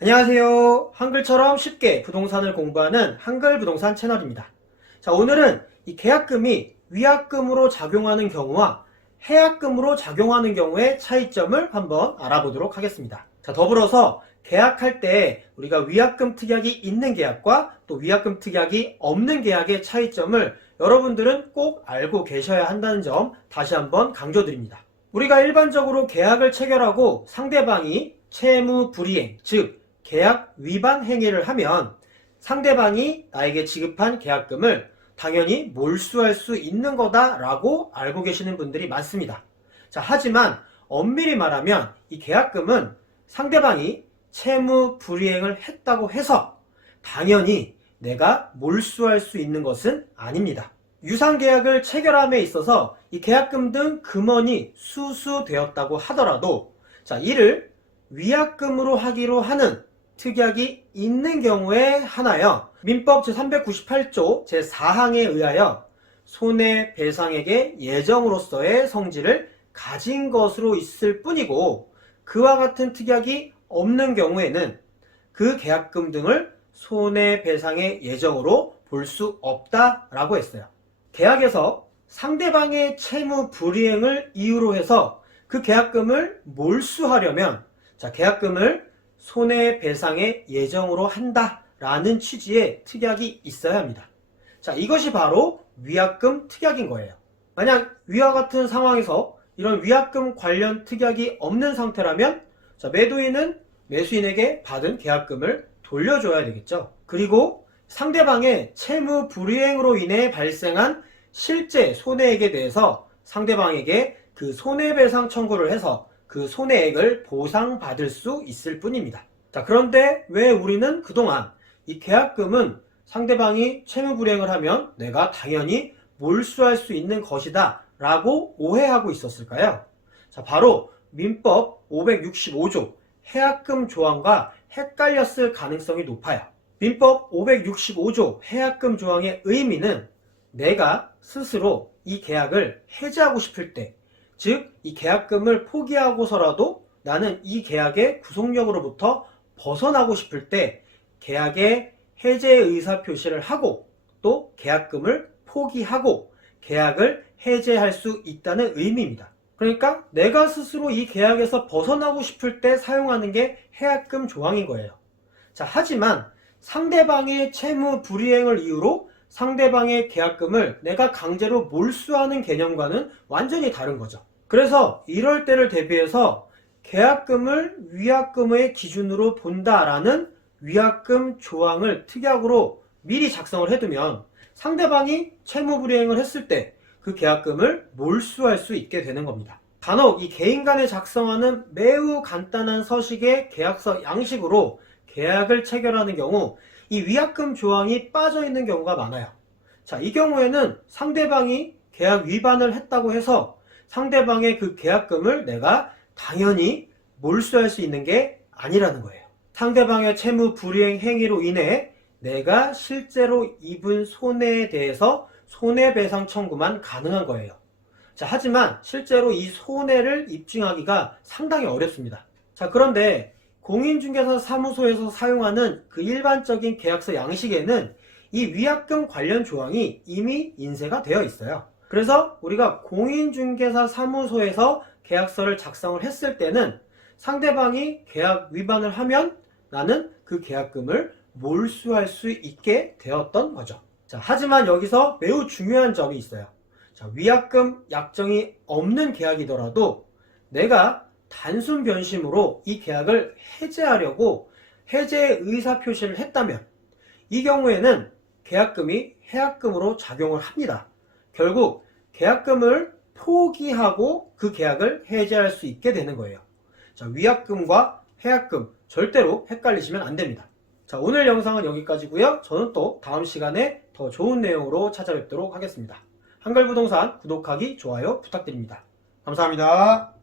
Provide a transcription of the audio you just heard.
안녕하세요. 한글처럼 쉽게 부동산을 공부하는 한글부동산 채널입니다. 자, 오늘은 이 계약금이 위약금으로 작용하는 경우와 해약금으로 작용하는 경우의 차이점을 한번 알아보도록 하겠습니다. 자, 더불어서 계약할 때 우리가 위약금 특약이 있는 계약과 또 위약금 특약이 없는 계약의 차이점을 여러분들은 꼭 알고 계셔야 한다는 점 다시 한번 강조드립니다. 우리가 일반적으로 계약을 체결하고 상대방이 채무 불이행, 즉 계약 위반 행위를 하면 상대방이 나에게 지급한 계약금을 당연히 몰수할 수 있는 거다라고 알고 계시는 분들이 많습니다. 자, 하지만 엄밀히 말하면 이 계약금은 상대방이 채무 불이행을 했다고 해서 당연히 내가 몰수할 수 있는 것은 아닙니다. 유상계약을 체결함에 있어서 이 계약금 등 금원이 수수되었다고 하더라도 자, 이를 위약금으로 하기로 하는 특약이 있는 경우에 하나여 민법 제398조 제4항에 의하여 손해배상액의 예정으로서의 성질을 가진 것으로 있을 뿐이고 그와 같은 특약이 없는 경우에는 그 계약금 등을 손해배상의 예정으로 볼 수 없다라고 했어요. 계약에서 상대방의 채무 불이행을 이유로 해서 그 계약금을 몰수하려면 자, 계약금을 손해배상의 예정으로 한다라는 취지의 특약이 있어야 합니다. 자, 이것이 바로 위약금 특약인 거예요. 만약 위와 같은 상황에서 이런 위약금 관련 특약이 없는 상태라면 자, 매도인은 매수인에게 받은 계약금을 돌려줘야 되겠죠. 그리고 상대방의 채무 불이행으로 인해 발생한 실제 손해액에 대해서 상대방에게 그 손해배상 청구를 해서 그 손해액을 보상받을 수 있을 뿐입니다. 자, 그런데 왜 우리는 그동안 이 계약금은 상대방이 채무불이행을 하면 내가 당연히 몰수할 수 있는 것이다 라고 오해하고 있었을까요? 자, 바로 민법 565조 해약금 조항과 헷갈렸을 가능성이 높아요. 민법 565조 해약금 조항의 의미는 내가 스스로 이 계약을 해지하고 싶을 때 즉, 이 계약금을 포기하고서라도 나는 이 계약의 구속력으로부터 벗어나고 싶을 때 계약의 해제 의사표시를 하고 또 계약금을 포기하고 계약을 해제할 수 있다는 의미입니다. 그러니까 내가 스스로 이 계약에서 벗어나고 싶을 때 사용하는 게 해약금 조항인 거예요. 자, 하지만 상대방의 채무 불이행을 이유로 상대방의 계약금을 내가 강제로 몰수하는 개념과는 완전히 다른 거죠. 그래서 이럴 때를 대비해서 계약금을 위약금의 기준으로 본다라는 위약금 조항을 특약으로 미리 작성을 해두면 상대방이 채무불이행을 했을 때 그 계약금을 몰수할 수 있게 되는 겁니다. 간혹 이 개인 간에 작성하는 매우 간단한 서식의 계약서 양식으로 계약을 체결하는 경우 이 위약금 조항이 빠져 있는 경우가 많아요. 자, 이 경우에는 상대방이 계약 위반을 했다고 해서 상대방의 그 계약금을 내가 당연히 몰수할 수 있는 게 아니라는 거예요. 상대방의 채무 불이행 행위로 인해 내가 실제로 입은 손해에 대해서 손해배상 청구만 가능한 거예요. 자, 하지만 실제로 이 손해를 입증하기가 상당히 어렵습니다. 자, 그런데 공인중개사 사무소에서 사용하는 그 일반적인 계약서 양식에는 이 위약금 관련 조항이 이미 인쇄가 되어 있어요. 그래서 우리가 공인중개사 사무소에서 계약서를 작성을 했을 때는 상대방이 계약 위반을 하면 나는 그 계약금을 몰수할 수 있게 되었던 거죠. 자, 하지만 여기서 매우 중요한 점이 있어요. 자, 위약금 약정이 없는 계약이더라도 내가 단순 변심으로 이 계약을 해제하려고 해제 의사표시를 했다면 이 경우에는 계약금이 해약금으로 작용을 합니다. 결국 계약금을 포기하고 그 계약을 해제할 수 있게 되는 거예요. 자, 위약금과 해약금 절대로 헷갈리시면 안 됩니다. 자, 오늘 영상은 여기까지고요. 저는 또 다음 시간에 더 좋은 내용으로 찾아뵙도록 하겠습니다. 한글부동산 구독하기, 좋아요 부탁드립니다. 감사합니다.